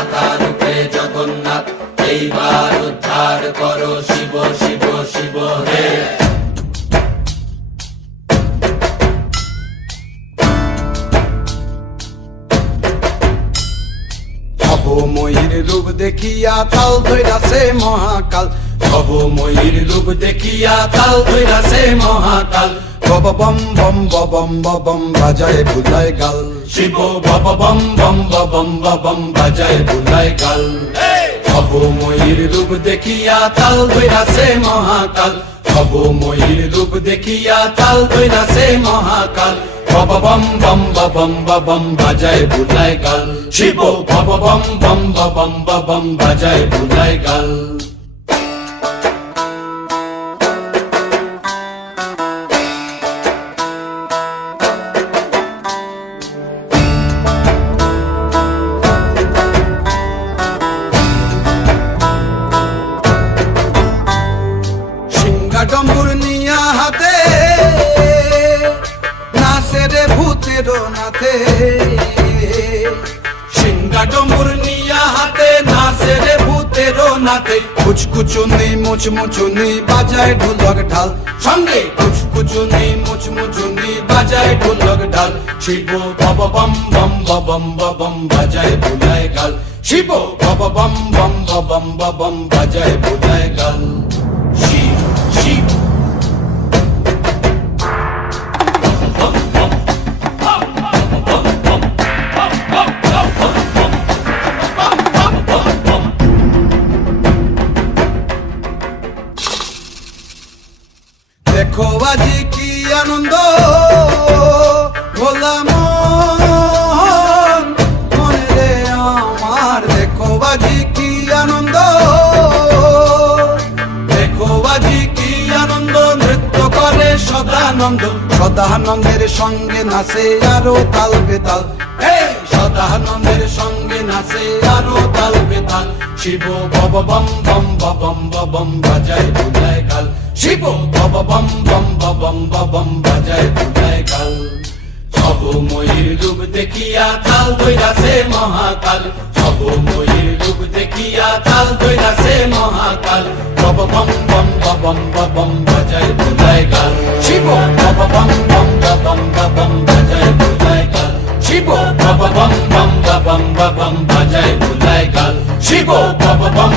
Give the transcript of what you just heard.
মাথার উপরে জগন্নাথ, এইবার উদ্ধার করো শিব শিব শিব হে। ভবময়ীর রূপ দেখিয়া তাল ধইরাছে মহাকাল, ভবময়ীর রূপ দেখিয়া তাল ধইরাছে মহাকাল। বব বম বম বম বম বাজায় বুলায় গাল, শিব বব বম বম বম বম বাজায় বুলায় গাল। ভবময়ীর রূপ দেখিয়া তাল ধইরাছে মহাকাল, ভবময়ীর রূপ দেখিয়া তাল ধইরাছে মহাকাল। বব বম বম বম বাজায় বুলায় গাল, শিব বব বম বম বম বাজায় বুলায় গাল। ডম্বুর নিয়া হাতে নাচে রে ভূতের নাথে, সিংহা ডম্বুর নিয়া হাতে নাচে রে ভূতের নাথে। কুচকুচুনি মুচমুচুনি বাজায় ঢোলক ঢাল, সঙ্গে কুচকুচুনি মুচমুচুনি বাজায় ঢোলক ঢাল। শিব বব বম বম বম বাজায় বুলায় গাল, শিব বব বম বম বম বাজায় বুলায় গাল। শিব শিব দেখো আজি কি আনন্দ ভোলা মনে রে আমার, দেখো আজি কি আনন্দ, দেখো আজি কি আনন্দ, নৃত্য করে সদানন্দ। সদানন্দের সঙ্গে নাচে আরো তাল বেতাল, সদানন্দের সঙ্গে নাচে আরো তাল বেতাল। শিব বব বম বম বাজায় বুলায় গাল, শিব বব বম বম বাজায় বুলায় গাল। ভবময়ীর রূপ দেখিয়া তাল ধইরাছে মহাকাল, ভবময়ীর রূপ দেখিয়া তাল ধইরাছে মহাকাল। বব বম বম বাজায় বুলায় গাল, শিব বব বম বম বাজায় বুলায় গাল, শিব বব বম বম বাজায় বুলায় গাল, শিব বব বম